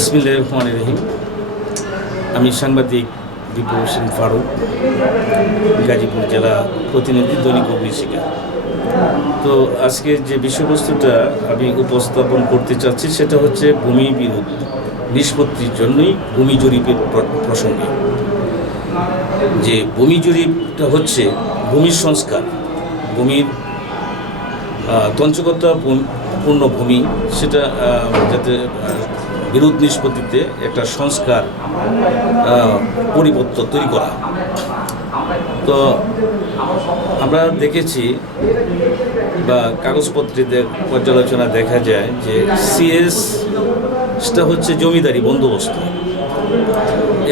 বিসমিল্লাহির রহমানির রহিম। আমি সাংবাদিক বিপুল হোসেন ফারুক, গাজীপুর জেলা প্রতিনিধি, দৈনিক অগ্নিশিখা। তো আজকে যে বিষয়বস্তুটা আমি উপস্থাপন করতে চাচ্ছি সেটা হচ্ছে ভূমি বিরোধ নিষ্পত্তির জন্যই ভূমি জরিপের প্রসঙ্গে। যে ভূমি জরিপটা হচ্ছে ভূমির সংস্কার, ভূমির তঞ্চকতা পূর্ণ ভূমি, সেটা যাতে বিরোধ নিষ্পত্তিতে একটা সংস্কার পরিবর্তন তৈরি করা। তো আমরা দেখেছি বা কাগজপত্রে পর্যালোচনা দেখা যায় যে সিএসটা হচ্ছে জমিদারি বন্দোবস্ত।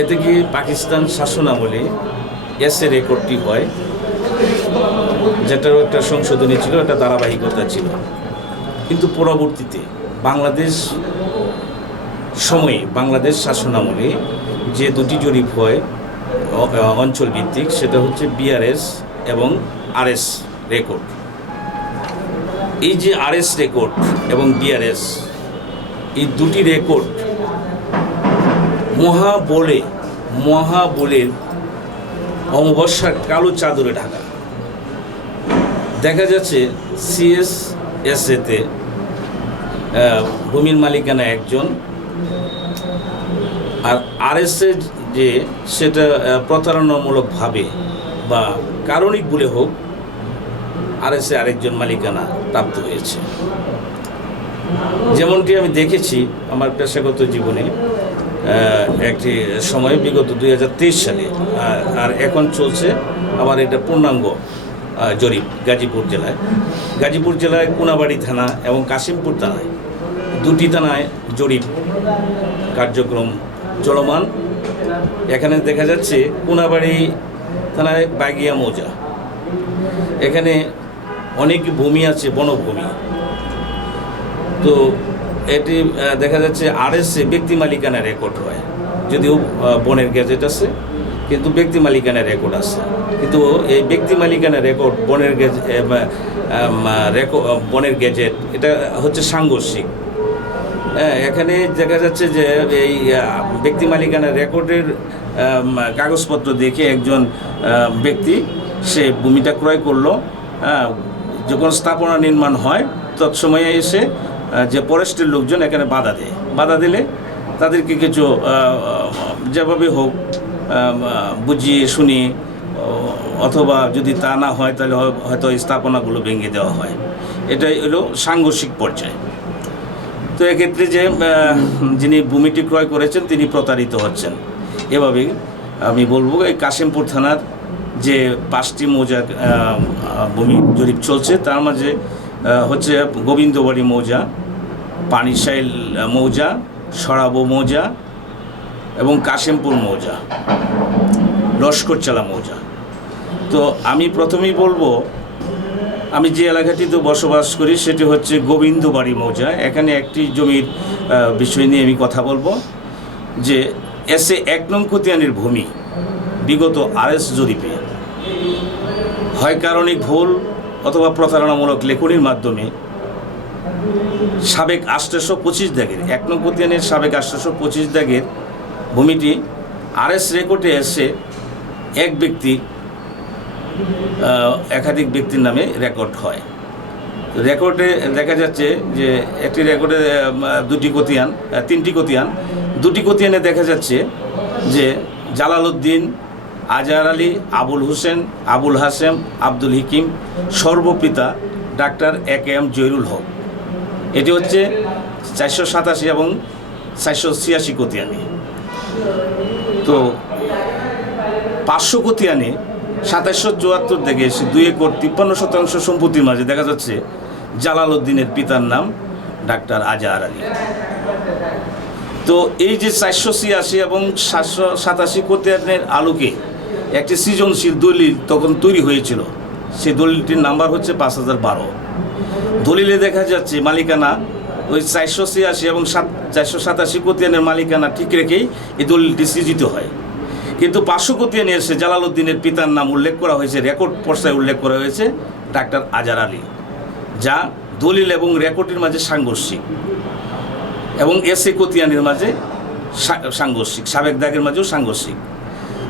এতে কি পাকিস্তান শাসন আমলে এসে রেকর্ডটি হয়, যেটারও একটা সংশোধনী ছিল, একটা ধারাবাহিকতা ছিল। কিন্তু পরবর্তীতে বাংলাদেশ শাসন আমলে যে দুটি জরিপ হয় অঞ্চল ভিত্তিক, সেটা হচ্ছে বিআরএস এবং আরএস রেকর্ড। এই যে আরএস রেকর্ড এবং বিআরএস, এই দুটি রেকর্ড মহাবলের অমাবস্যার কালো চাদরে ঢাকা। দেখা যাচ্ছে সিএসএতে ভূমির মালিকানা একজন, আর আরএসএ যে সেটা প্রতারণামূলকভাবে বা কারণিক বলে হোক আরএসএ আরেকজন মালিকানা প্রাপ্ত হয়েছে। যেমনটি আমি দেখেছি আমার পেশাগত জীবনে একটি সময় বিগত 2023 সালে, আর এখন চলছে আমার এটা পূর্ণাঙ্গ জরিপ গাজীপুর জেলায় কোনাবাড়ি থানা এবং কাশিমপুর থানায়, দুটি থানায় জরিপ কার্যক্রম চলমান। এখানে দেখা যাচ্ছে কোনাবাড়ি থানায় বাগিয়া মৌজা, এখানে অনেক ভূমি আছে, বনভূমি। তো এটি দেখা যাচ্ছে আরএসএ ব্যক্তি মালিকানা রেকর্ড হয়, যদিও বনের গ্যাজেট আছে, কিন্তু ব্যক্তি মালিকানা রেকর্ড আছে। কিন্তু এই ব্যক্তি মালিকানা রেকর্ড বনের গ্যাজেট এটা হচ্ছে সাংঘর্ষিক। এখানে দেখা যাচ্ছে যে এই ব্যক্তি মালিকানা রেকর্ডের কাগজপত্র দেখে একজন ব্যক্তি সে ভূমিটা ক্রয় করলো। যখন স্থাপনা নির্মাণ হয় তৎসময়ে এসে যে ফরেস্টের লোকজন এখানে বাধা দিলে তাদেরকে কিছু যেভাবে হোক বুঝিয়ে শুনিয়ে, অথবা যদি তা না হয় তাহলে হয়তো স্থাপনাগুলো ভেঙে দেওয়া হয়। এটাই হলো সাংঘর্ষিক পর্যায়ে। তো এক্ষেত্রে যে যিনি ভূমিটি ক্রয় করেছেন তিনি প্রতারিত হচ্ছেন। এভাবেই আমি বলবো এই কাশিমপুর থানার যে 5টি মৌজা ভূমি জরিপ চলছে, তার মাঝে হচ্ছে গোবিন্দবাড়ি মৌজা, পানিশাইল মৌজা, সরাবো মৌজা এবং কাশিমপুর মৌজা, লস্করচালা মৌজা। তো আমি প্রথমেই বলবো, আমি যে এলাকাটিতে বসবাস করি সেটি হচ্ছে গোবিন্দবাড়ি মৌজা। এখানে একটি জমির বিষয় নিয়ে আমি কথা বলবো যে এসে 1 নং খতিয়ানের ভূমি বিগত আরএস জরিপে হয় কারণিক ভুল অথবা প্রতারণামূলক লেখনির মাধ্যমে সাবেক 825 দাগের 1 নং খতিয়ানের সাবেক 825 দাগের ভূমিটি আরএস রেকর্ডে এসে এক ব্যক্তি একাধিক ব্যক্তির নামে রেকর্ড হয়। রেকর্ডে দেখা যাচ্ছে যে একটি রেকর্ডে 3টি খতিয়ানে দেখা যাচ্ছে যে জালালউদ্দিন, আজহার আলী, আবুল হোসেন, আবুল হাসেম, আব্দুল হিকিম, সর্বপিতা ডাক্তার AKM জহিরুল হক। এটি হচ্ছে 487 এবং 486 খতিয়ানে। তো 500 খতিয়ানে 2774 থেকে 2 একর 53% সম্পত্তির মাঝে দেখা যাচ্ছে জালালউদ্দিনের পিতার নাম ডাক্তার আজহার আলী। তো এই যে 486 এবং 787 খতিয়ানের আলোকে একটি সৃজনশীল দলিল তখন তৈরি হয়েছিল। সেই দলিলটির নাম্বার হচ্ছে 5012। দলিলে দেখা যাচ্ছে মালিকানা ওই 486 এবং 487 খতিয়ানের মালিকানা ঠিক রেখেই এই দলিলটি সৃজিত হয়। কিন্তু 500 খতিয়ানে এসে জালালউদ্দিনের পিতার নাম উল্লেখ করা হয়েছে, রেকর্ড পর্যায়ে উল্লেখ করা হয়েছে ডাক্তার আজহার আলী, যা দলিল এবং রেকর্ডের মাঝে সাংঘর্ষিক এবং এসে খতিয়ানের মাঝে সাংঘর্ষিক, সাবেক দাগের মাঝেও সাংঘর্ষিক।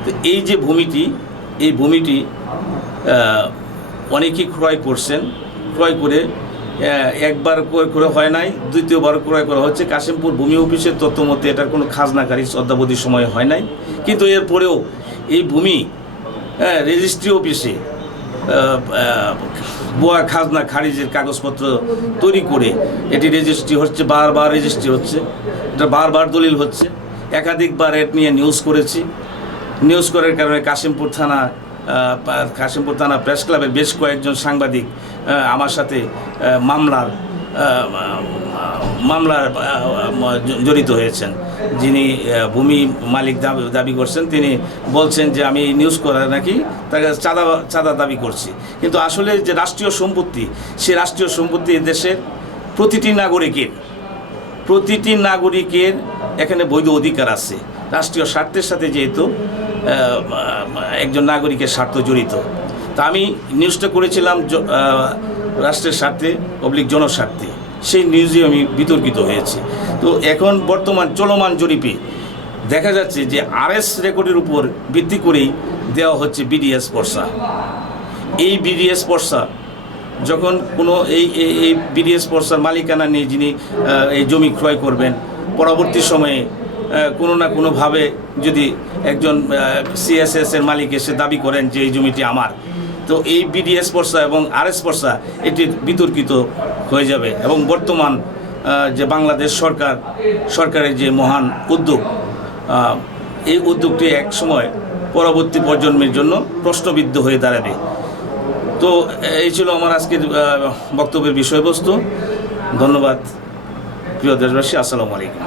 তো এই যে ভূমিটি, এই ভূমিটি অনেকেই ক্রয় করছেন, ক্রয় করে একবার ক্রয় করে হয় নাই, দ্বিতীয়বার ক্রয় করা হচ্ছে। কাশিমপুর ভূমি অফিসের তথ্য মতে এটার কোনো খাজনা খারিজ অদ্যাবধি সময়ে হয় নাই, কিন্তু এরপরেও এই ভূমি রেজিস্ট্রি অফিসে ভুয়া খাজনা খারিজের কাগজপত্র তৈরি করে এটি রেজিস্ট্রি হচ্ছে, বারবার রেজিস্ট্রি হচ্ছে, এটা বারবার দলিল হচ্ছে। একাধিকবার এট নিয়ে নিউজ করেছি। নিউজ করার কারণে কাশিমপুর থানা প্রেস ক্লাবের বেশ কয়েকজন সাংবাদিক আমার সাথে মামলার জড়িত হয়েছেন। যিনি ভূমি মালিক দাবি করছেন, তিনি বলছেন যে আমি নিউজ করার নাকি তাকে চাঁদা দাবি করছি, কিন্তু আসলে যে রাষ্ট্রীয় সম্পত্তি, সে রাষ্ট্রীয় সম্পত্তি দেশের প্রতিটি নাগরিকের এখানে বৈধ অধিকার আছে। রাষ্ট্রীয় স্বার্থের সাথে যেহেতু একজন নাগরিকের স্বার্থ জড়িত, তা আমি নিউজটা করেছিলাম রাষ্ট্রের স্বার্থে জনস্বার্থে, সেই নিউজে আমি বিতর্কিত হয়েছি। তো এখন বর্তমান চলমান জরিপে দেখা যাচ্ছে যে RS রেকর্ডের উপর ভিত্তি করেই দেওয়া হচ্ছে BDS পর্চা। এই BDS পর্চা যখন কোনো এই BDS পর্চার মালিকানা নিয়ে যিনি এই জমি ক্রয় করবেন, পরবর্তী সময়ে কোনো না কোনোভাবে যদি একজন CSS এর মালিক এসে দাবি করেন যে এই জমিটি আমার, তো এই BDS পর্চা এবং RS পর্চা এটি বিতর্কিত হয়ে যাবে। এবং বর্তমান যে বাংলাদেশ সরকারের যে মহান উদ্যোগ, এই উদ্যোগটি এক সময় পরবর্তী প্রজন্মের জন্য প্রশ্নবিদ্ধ হয়ে দাঁড়াবে। তো এই ছিল আমার আজকের বক্তব্যের বিষয়বস্তু। ধন্যবাদ প্রিয় দেশবাসী, আসসালামু আলাইকুম।